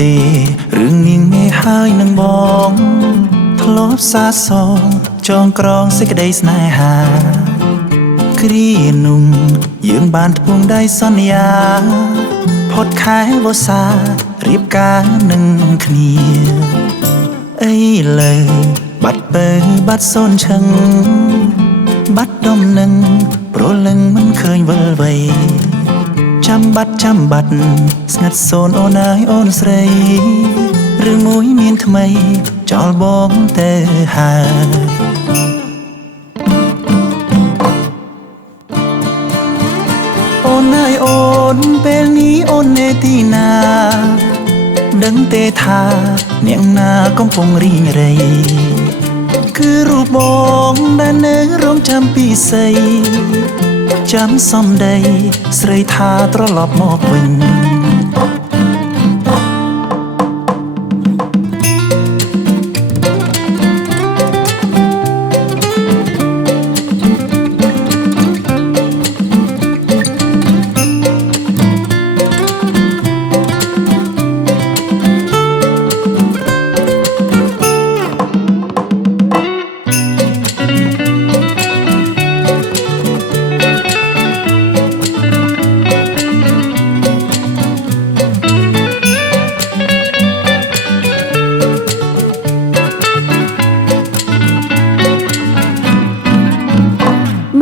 ទេរឿងនាងមេហើយនឹងបងធ្លាប់សាសងចងក្រងសេចក្តីស្នេហាគ្រានោះយើងបានធ្ពងដៃសន្យាផុតខែវស្សារៀបការនឹងគ្នាអីលើបាត់បើបាត់សូនឈឹងបាត់ដុំនឹងប្រលឹងមិនឃើញវិលវ័យចាំបាត់ស្ងាត់សូនអូនអើយអូនស្រីរឿងមួយមានថ្មីចោលបងទៅហើយអូនអើយអូនពេលនេះអូននៅទីណាដឹងទេថាអ្នកណាកំពុងរីងរៃគឺរូបបងដែលនៅរងចាំពីស័យចាំសំដីស្រីថាត្រឡប់មកវិញ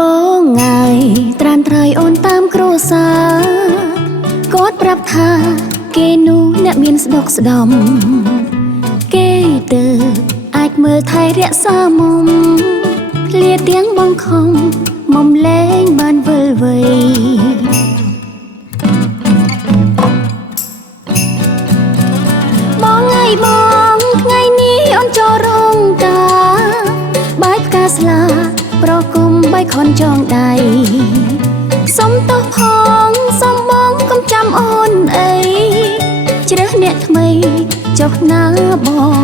បងងាយត្រានត្រៃអូនតាមគ្រួសារគាត់ប្រាប់ថាគេនោះអ្នកមានស្ដុកស្ដំគេទៅអាចមើលថែរក្សាមុំលាទាំងបងខំមុំលែងបានវិលវ័យបងថ្ងៃថ្ងៃនេះអូនចូលរោងការបាយផ្កាស្លាប្រគុំបៃខនចងដៃសុំទោសផងសុំបងកុំចាំអូនអីជ្រើសអ្នកថ្មីចុះណាបង